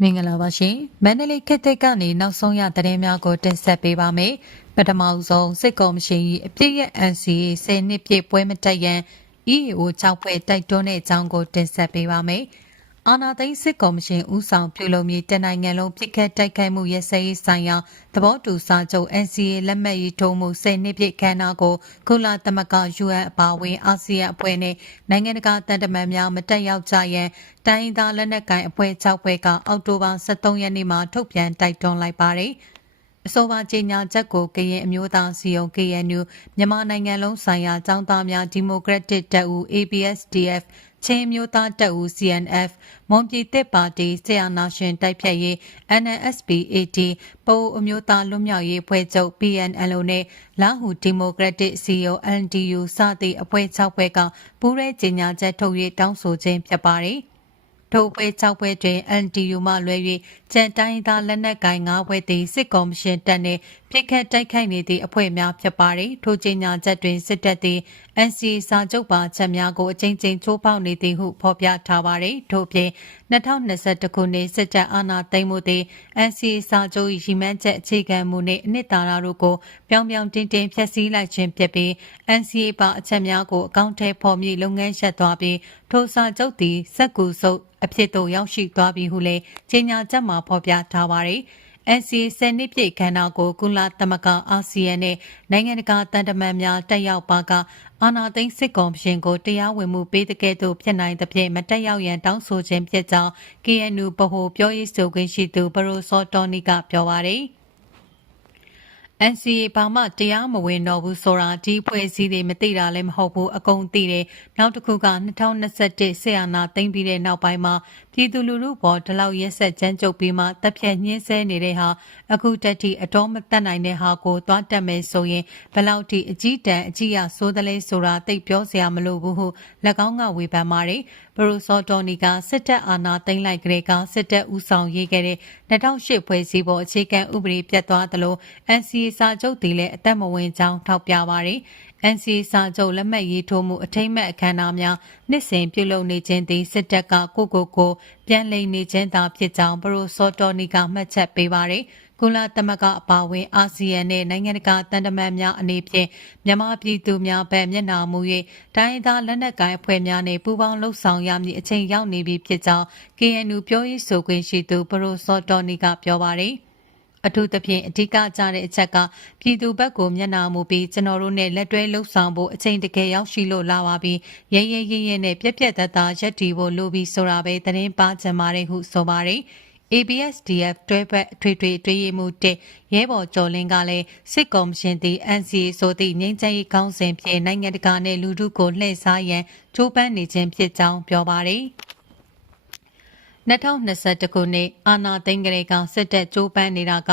မင်္ဂလာပါရှင်မန္တလေးခေတ်သစ်ကနေနောက်ဆုံးရသတင်းများကိုတင်ဆက်ပေးပါမယ်ပထမဆုံးစစ်ကော်မရှင်၏အပြည့်ရဲ့ NCA 10နှစ်ပြည့်ပွဲမတက်ရန် EAO 6ဖွဲ့တိုက်တွန်းတဲ့အကြောင်းကိုတင်ဆက်ပေးပါမယ် အာနာသိန်းစစ်ကော်မရှင်ဦးဆောင်ပြုလုပ်မည်တနိုင်ငံလုံးပြစ်ခတ်တိုက်ခိုက်မှုရစရေးဆိုင်ရာသဘောတူစာချုပ် NCA လက်မှတ်ရေးထိုးမှု10နှစ်ပြည့်ခမ်းနားကိုကုလသမဂ္ဂ UN အပါအဝင်အာဆီယံအဖွဲ့နဲ့နိုင်ငံတကာတန်တမန်များမတက်ရောက်ကြရန်တိုင်းရင်းသားလက်နက်ကိုင်အဖွဲ့6ဖွဲ့ကအောက်တိုဘာ23ရက်နေ့မှာထုတ်ပြန်တိုက်တွန်းလိုက်ပါတယ်။အဆိုပါကြေညာချက်ကိုကရင်အမျိုးသားစီယုံ KNU မြန်မာနိုင်ငံလုံးဆိုင်ရာចောင်းသားများဒီမိုကရက်တစ်တပ်ဦး ABSDF ချင်းမျိုးသားတပ်ဦး CNF မွန်ပြည်သစ်ပါတီဆီယနာရှင်တိုက်ဖြတ်ရေး NNSP-AD ပိုးအမျိုးသားလွတ်မြောက်ရေးဖွဲ့ချုပ် PNLO နဲ့လာဟူဒီမိုကရက်တစ် CEO LDU စသည့်အဖွဲ့6ဖွဲ့ကပူးရဲကြေညာချက်ထုတ်၍တောင်းဆိုခြင်းဖြစ်ပါတယ်။ထိုပွဲ၆ပွဲတွင် NTU မှလွဲ၍ကြံတိုင်းသားလက်နက်ကိုင်၅ပွဲသည်စစ်ကော်မရှင်တပ်နှင့်ဖိခတ်တိုက်ခိုက်နေသည့်အဖွဲ့များဖြစ်ပါသည်ထိုကြေညာချက်တွင်စစ်တပ်သည် NC စာချုပ်ပါချက်များကိုအကြိမ်ကြိမ်ချိုးဖောက်နေသည်ဟုဖော်ပြထားပါသည်ထို့ပြင်2021ခုနှစ်စစ်တပ်အာဏာသိမ်းမှုသည် NC စာချုပ်ရည်မှန်းချက်အခြေခံမှုနှင့်အနှစ်သာရတို့ကိုပြောင်ပြောင်တင်းတင်းဖျက်ဆီးလိုက်ခြင်းဖြစ်ပြီး NCA ပါအချက်များကိုအကောင့်ထဲဖော်မြလုပ်ငန်းရှက်သွားပြီးထိုစာချုပ်သည်စက်ကူစုပ်အဖြစ်သို့ရောက်ရှိသွားပြီဟုလည်းကြေညာချက်မှာဖော်ပြထားပါတယ်။ NCA စနစ်ပြည့်ခန္ဓာကိုကုလသမဂ္ဂအာဆီယံနဲ့နိုင်ငံတကာတန်တမန်များတက်ရောက်ပါကအာနာသိန်းစစ်ကော်မရှင်ကိုတရားဝင်မှုပေးတဲ့ကဲ့သို့ဖြစ်နိုင်သဖြင့်မတက်ရောက်ရန်တောင်းဆိုခြင်းဖြစ်ကြောင်း KNU ဗဟိုပြောရေးဆိုခွင့်ရှိသူဘရိုစောတော်နီကပြောပါတယ်။ NCA ဘာမှတရားမဝင်တော့ဘူးဆိုတာဒီဖွဲ့စည်းတွေမသိတာလည်းမဟုတ်ဘူးအကုန်သိတယ်နောက်တစ်ခုက2021ဆေးအာနာသိမ့်ပြီးတဲ့နောက်ပိုင်းမှာပြည်သူလူထုပေါ်ဒီလောက်ရက်ဆက်ကြမ်းကြုတ်ပြီးမှတပ်ဖြတ်ညှင်းဆဲနေတဲ့ဟာအခုတက်ထိအတော်မတက်နိုင်တဲ့ဟာကိုသွားတက်မယ်ဆိုရင်ဘလောက်ထိအကြီးတန်းအကြီးရဆိုးသလဲဆိုတာသိပြောစရာမလိုဘူးဟု၎င်းကဝေဖန်ပါတယ် ဘရူစောတော်နီကစစ်တပ်အာဏာသိမ်းလိုက်ကြတဲ့ကစစ်တပ်ဦးဆောင်ရေးခဲ့တဲ့2008ဖွဲ့စည်းပုံအခြေခံဥပဒေပြတ်သွားသလို NCA စာချုပ်တည်လည်းအသက်မဝင်ကြောင်းထောက်ပြပါတယ်။ NCA စာချုပ်လက်မှတ်ရေးထိုးမှုအထိမ့်မဲ့အခမ်းအနားများနှစ်စဉ်ပြုလုပ်နေခြင်းသည်စစ်တပ်ကကိုကိုကိုပြန်လည်နေခြင်းသာဖြစ်ကြောင်းဘရိုစောတော်နီကမှတ်ချက်ပေးပါတယ်။ ကုလသမဂ္ဂအပါအဝင်အာဆီယံနဲ့နိုင်ငံတကာတန်တမန်များအနေဖြင့်မြန်မာပြည်သူများဘက်မျက်နှာမူ၍တိုင်းသားလက်နက်ကိုင်အဖွဲ့များနဲ့ပူးပေါင်းလှုပ်ဆောင်ရမည့်အချိန်ရောက်နေပြီဖြစ်ကြောင်း KNU ပြောရေးဆိုခွင့်ရှိသူပရိုစောတော်နီကပြောပါတယ်အထူးသဖြင့်အဓိကကြတဲ့အချက်ကပြည်သူဘက်ကိုမျက်နှာမူပြီးကျွန်တော်တို့နဲ့လက်တွဲလှုပ်ဆောင်ဖို့အချိန်တကယ်ရောက်ရှိလို့လာပါပြီးရဲရဲရဲရဲနဲ့ပြက်ပြက်သက်သက်ရက်တီဖို့လိုပြီးဆိုတာပဲသတင်းပါချင်ပါတယ်ဟုဆိုပါတယ်။ ABSDF တွဲဘက်ထွေထွေတွဲရေးမှုတက်ရဲဘော်ကျော်လင်းကလည်းစစ်ကော်မရှင်သည် NCA ဆိုသည့်ငြိမ်းချမ်းရေးကောင်းစဉ်ဖြင့်နိုင်ငံတကာနှင့်လူထုကိုလှည့်စားရန်ကြိုးပမ်းနေခြင်းဖြစ်ကြောင်းပြောပါတယ်။2021ခုနှစ်အာနာသိန်းကလေးကစစ်တပ်ကြိုးပမ်းနေတာက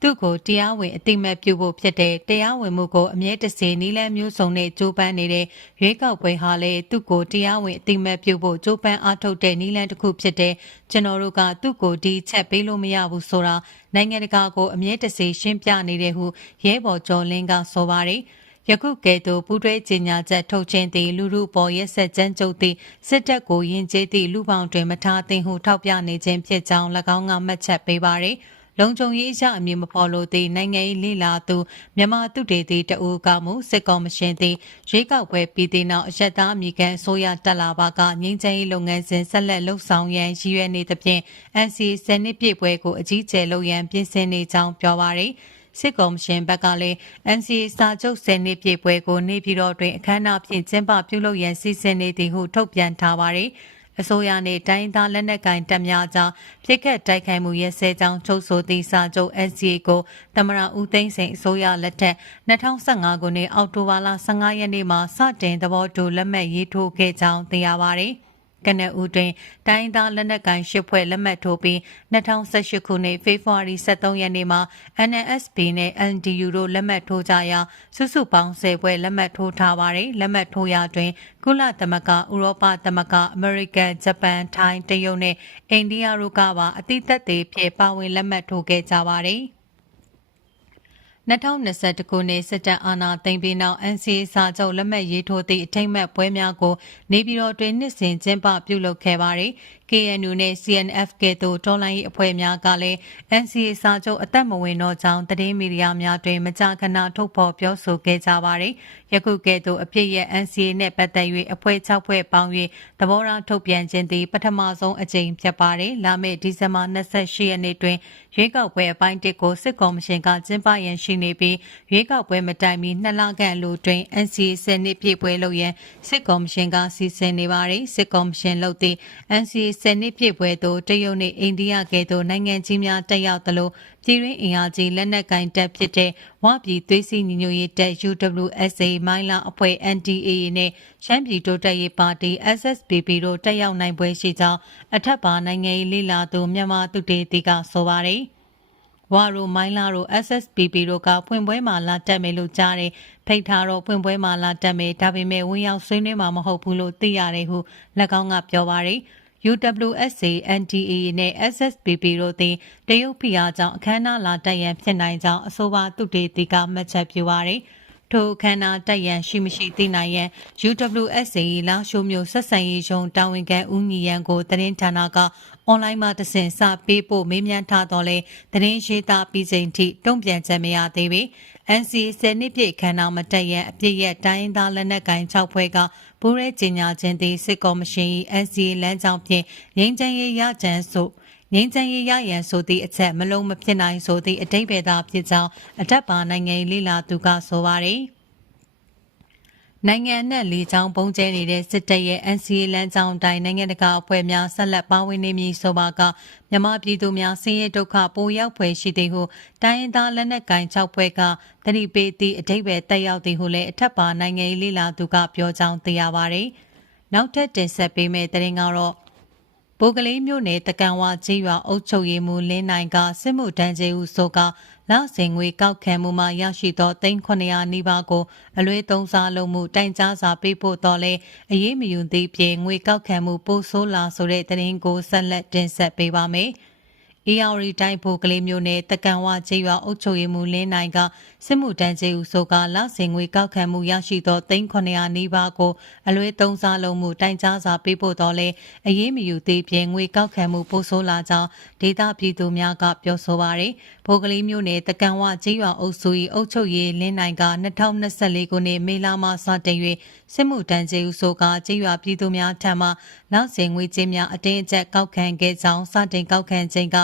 သူ့ကိုတရားဝင်အတိမတ်ပြုဖို့ဖြစ်တဲ့တရားဝင်မှုကိုအမြဲတစေနီးလန်းမျိုးစုံနဲ့ကြိုးပမ်းနေတဲ့ရွေးကောက်ပွဲဟာလည်းသူ့ကိုတရားဝင်အတိမတ်ပြုဖို့ကြိုးပမ်းအားထုတ်တဲ့နီးလန်းတစ်ခုဖြစ်တဲ့ကျွန်တော်တို့ကသူ့ကိုဒီချက်ပေးလို့မရဘူးဆိုတာနိုင်ငံတကာကိုအမြဲတစေရှင်းပြနေတယ်ဟုရဲဘော်ကျော်လင်းကဆိုပါတယ်။ယခုကဲ့သို့ပူးတွဲကြေညာချက်ထုတ်ခြင်းသည်လူမှုပေါ်ရက်ဆက်ကြမ်းကြုတ်သည့်စစ်တပ်ကိုယဉ်ကျေးသည့်လူပေါင်းတွင်မထားသင့်ဟုထောက်ပြနေခြင်းဖြစ်ကြောင်း၎င်းကမှတ်ချက်ပေးပါရယ် လုံခြုံရေးအရအမည်မဖော်လို့သည့်နိုင်ငံရေးလိလာသူမြန်မာသူတေသည့်တအူကမှုစစ်ကော်မရှင်သည်ရွေးကောက်ပွဲပြည်တဲ့နောက်အရက်သားအမိကန်အစိုးရတက်လာပါကငင်းချင်ရေးလုပ်ငန်းစဉ်ဆက်လက်လှုပ်ဆောင်ရန်ရည်ရွယ်နေသဖြင့် NC စနစ်ပြည့်ပွဲကိုအကြီးကျယ်လုပ်ရန်ပြင်ဆင်နေကြောင်းပြောပါရယ်စစ်ကော်မရှင်ဘက်ကလည်း NCA စာချုပ်10နှစ်ပြည့်ပွဲကိုနေပြည်တော်တွင်အခမ်းအနားဖြင့်ကျင်းပပြုလုပ်ရန်စီစဉ်နေသည်ဟုထုတ်ပြန်ထားပါတယ်။ အစိုးရနှင့်တိုင်းသားလက်နက်ကိုင်တပ်များကြားပြစ်ခတ်တိုက်ခိုက်မှုရဲစဲကြောင်းချုပ်ဆိုသည့်စာချုပ် NCA ကိုသမရဦးသိန်းစိန်အစိုးရလက်ထက်2015ခုနှစ်အောက်တိုဘာလ15ရက်နေ့မှာစတင်သဘောတူလက်မှတ်ရေးထိုးခဲ့ကြောင်းသိရပါတယ်။ ကနအူတွင်တိုင်းသားလက်နက်ကိုင်ရှစ်ဖွဲ့လက်မှတ်ထိုးပြီး2018ခုနှစ်ဖေဖော်ဝါရီ23ရက်နေ့မှာ NNSB နဲ့ NDU တို့လက်မှတ်ထိုးကြရာစုစုပေါင်း10ဖွဲ့လက်မှတ်ထိုးထားပါတယ်လက်မှတ်ထိုးရာတွင်ကုလသမဂ္ဂဥရောပသမဂ္ဂအမေရိကန်ဂျပန်ထိုင်းတရုတ်နဲ့အိန္ဒိယတို့ကပါအတိတ်သက်သေဖြစ်ပါဝင်လက်မှတ်ထိုးခဲ့ကြပါတယ် 2021ခုနှစ်စစ်တပ်အာဏာသိမ်းပြီးနောက် NCA စာချုပ်လက်မှတ်ရေးထိုးသည့်အထိမ်းအမှတ်ပွဲများကိုနေပြည်တော်တွင်နှစ်စဉ်ကျင်းပပြုလုပ်ခဲ့ပါသည်။ KNU နဲ့ CNF ကဲ့သို့တော်လှန်ရေးအဖွဲ့များကလည်း NCA စာချုပ်အသက်မဝင်တော့ကြောင်းသတင်းမီဒီယာများတွင်မကြာခဏထုတ်ဖော်ပြောဆိုခဲ့ကြပါသည်။ယခုကဲ့သို့အပြစ်ရဲ့ NCA နှင့်ပတ်သက်၍အဖွဲ့6ဖွဲ့ပေါင်း၍သဘောထားထုတ်ပြန်ခြင်းသည်ပထမဆုံးအကြိမ်ဖြစ်ပါတယ်။လာမယ့်ဒီဇင်ဘာ28ရက်နေ့တွင် ရွေးကောက်ပွဲအပိုင်းတစ်ကိုစစ်ကော်မရှင်ကကျင်းပရန်ရှိနေပြီးရွေးကောက်ပွဲမတိုင်မီနှစ်လခန့်အလိုတွင် NCA စနစ်ပြည့်ပွဲလုပ်ရန်စစ်ကော်မရှင်ကစီစဉ်နေပါတယ်စစ်ကော်မရှင်လုပ်သည့် NCA စနစ်ပြည့်ပွဲသို့တရုတ်နှင့်အိန္ဒိယကဲ့သို့နိုင်ငံကြီးများတက်ရောက်သလို ပြည်တွင်းအင်အားကြီးလက်နက်ကင်တပ်ဖြစ်တဲ့ဝပြည်သွေးစည်းညီညွတ်ရေးတပ် UWSA မိုင်းလာအဖွဲ့ NDAA နဲ့ရှမ်းပြည်တိုးတက်ရေးပါတီ SSPP တို့တက်ရောက်နိုင်ပွဲရှိကြောင်းအထက်ပါနိုင်ငံရေးလေလာသူမြန်မာသူတေတီကဆိုပါတယ်။ဝါရိုမိုင်းလာတို့ SSPP တို့ကဖွင့်ပွဲမှာလာတက်မယ်လို့ကြားတယ်ဖိတ်ထားတော့ဖွင့်ပွဲမှာလာတက်မယ်ဒါပေမဲ့ဝင်ရောက်ဆွေးနွေးမှာမဟုတ်ဘူးလို့သိရတယ်ဟု၎င်းကပြောပါတယ် UWSA NDA နဲ့ SSPP တို့သည်တရုတ်ဖိအားကြောင့်အခမ်းအနားလာတက်ရန်ဖြစ်နိုင်ကြောင်းအဆိုပါသူတေတီကမှတ်ချက်ပြုပါရယ် ထိုအခမ်းအနားတက်ရန်ရှိမရှိသိနိုင်ရန် UWSA လာရှိုးမျိုးဆက်ဆံရေးရုံးတာဝန်ခံဦးညီရန်ကိုသတင်းဌာနကအွန်လိုင်းမှာတဆင့်စပေးဖို့မေးမြန်းထားတော့လဲသတင်းရေးသားပြီးချိန်ထိတုံ့ပြန်ချက်မရသေးပေ NCA ဆယ်နှစ်ပြည့်ခမ်းနားမတက်ရန်အပြည့်ရဲ့တိုင်းသားလက်နက်ကိုင်6ဖွဲ့ကပူးရဲကြီးညာခြင်းသည်စစ်ကော်မရှင်၏ NCA လမ်းကြောင်းဖြင့်ငင်းချမ်းရေးရကြံဆို ငင်းချမ်းရေးရရန်ဆိုသည့်အချက်မလုံးမဖြစ်နိုင်ဆိုသည့်အတိတ်ပဲသာဖြစ်ကြောင်းအထက်ပါနိုင်ငံရေးလိလာသူကဆိုပါရယ်နိုင်ငံနဲ့လေကြောင်းပုံကျဲနေတဲ့စစ်တပ်ရဲ့ NCA လမ်းကြောင်းတိုင်းနိုင်ငံတကာအဖွဲ့များဆက်လက်ပါဝင်နေမည်ဆိုပါကမြမပြည်သူများဆင်းရဲဒုက္ခပိုရောက်ဖွယ်ရှိသည်ဟုတိုင်းရင်းသားလက်နက်ကင်6ဖွဲ့ကတတိပေးသည့်အထိပ္ပယ်တက်ရောက်သည်ဟုလည်းအထက်ပါနိုင်ငံရေးလေလာသူကပြောကြောင်းသိရပါသည်။နောက်ထပ်တင်ဆက်ပေးမယ့်သတင်းကတော့ ဘိုကလေးမြို့နယ်တကန်ဝကြီးရွာအုပ်ချုပ်ရေးမှူးလင်းနိုင်ကစစ်မှုတန်းကျေးဦးဆိုကလစဉ်ငွေကောက်ခံမှုမှရရှိသော3900နီးပါးကိုအလွဲသုံးစားလုပ်မှုတိုင်ကြားစာပေးဖို့တော့လဲအရေးမယူသေးဖြင့်ငွေကောက်ခံမှုပိုဆိုးလာဆိုတဲ့သတင်းကိုဆက်လက်တင်ဆက်ပေးပါမယ်။ အေယာရီတိုင်းဖိုကလေးမျိုးနဲ့တကန်ဝကျေးရွာအုပ်ချုပ်ရေးမှူးလင်းနိုင်ကစစ်မှုတန်းကျေးဦးဆိုကလစဉ်ငွေကောက်ခံမှုရရှိသော3900နီးပါးကိုအလွဲသုံးစားလုံးမှုတိုင်ကြားစာပေးဖို့တော့လဲအရေးမယူသေးဖြင့်ငွေကောက်ခံမှုပိုဆိုးလာကြောင်းဒေသပြည်သူများကပြောဆိုပါရယ်ဖိုကလေးမျိုးနဲ့တကန်ဝကျေးရွာအုပ်စု၏အုပ်ချုပ်ရေးလင်းနိုင်က2024ခုနှစ်မေလမှစတင်၍စစ်မှုတန်းကျေးဦးဆိုကကျေးရွာပြည်သူများထံမှနောက်စဉ်ငွေကြေးများအတင်းအကျပ်ကောက်ခံခဲ့ကြောင်းစတင်ကောက်ခံခြင်းက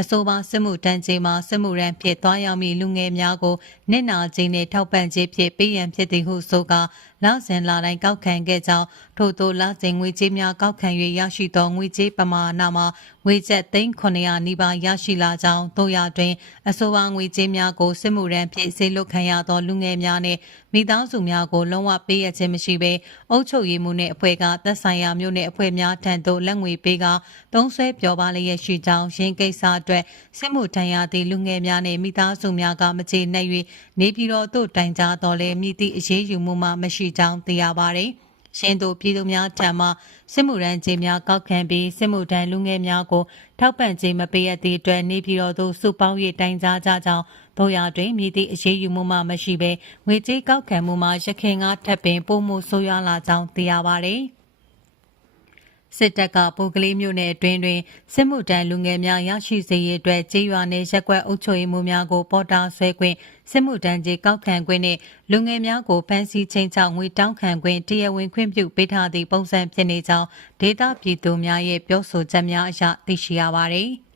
အဆိုပါစစ်မှုတန်းခြင်းမှာစစ်မှုရန်ဖြစ်သွားရောက်မည့်လူငယ်များကိုနစ်နာခြင်းနှင့်ထောက်ပံ့ခြင်းဖြင့်ပေးရန်ဖြစ်သည်ဟုဆိုကာ လစဉ်လာတိုင်းကောက်ခံခဲ့ကြောင်းထို့သောလစဉ်ငွေကြေးများကောက်ခံ၍ရရှိသောငွေကြေးပမာဏမှာငွေကျပ်300နီးပါးရရှိလာကြောင်းတို့ရတွင်အဆိုပါငွေကြေးများကိုစစ်မှုရန်ဖြင့်ဆေးလွတ်ခံရသောလူငယ်များနှင့်မိသားစုများကိုလုံးဝပေးရခြင်းမရှိဘဲအုပ်ချုပ်ရေးမှုနှင့်အဖွဲ့ကသက်ဆိုင်ရာမျိုးနှင့်အဖွဲ့များထံသို့လက်ငွေပေးကသုံးဆွဲပြောပါလျက်ရှိကြောင်းရင်းကိစ္စအတွက်စစ်မှုထမ်းရသည့်လူငယ်များနှင့်မိသားစုများကမကျေနပ်၍နေပြည်တော်သို့တိုင်ကြားတော်လဲမြည်သည့်အရေးယူမှုမှမရှိကြောင်းသိရပါသည်ရှင်းသူပြည်သူများထံမှစစ်မှုရန်ကြေးများကောက်ခံပြီးစစ်မှုထမ်းလူငယ်များကိုထောက်ပံ့ကြေးမပေးရသည့်အတွက်နေပြည်တော်သို့စုပေါင်း၍တိုင်ကြားကြကြောင်းတို့ရတွင်မြည်သည့်အရေးယူမှုမှမရှိဘဲငွေကြေးကောက်ခံမှုမှရခင်ကထပ်ပင်ပုံမှုဆိုးရွားလာကြောင်းသိရပါသည် စစ်တပ်ကပုဂ္ဂလိမျိုးနယ်အတွင်းတွင်စစ်မှုတန်းလူငယ်များရရှိစေရေးအတွက်ကြေးရွာနယ်ရက်ကွက်အုပ်ချုပ်ရေးမှုများကိုပေါ်တာဆွဲခွင့်စစ်မှုတန်းကြေးကောက်ခံခွင့်နှင့်လူငယ်များကိုဖမ်းဆီးချိန်ချောက်ငွေတောင်းခံခွင့်တရားဝင်ခွင့်ပြုပေးထားသည့်ပုံစံဖြစ်နေကြောင်းဒေတာပြည်သူများရဲ့ပြောဆိုချက်များအရသိရှိရပါသည်။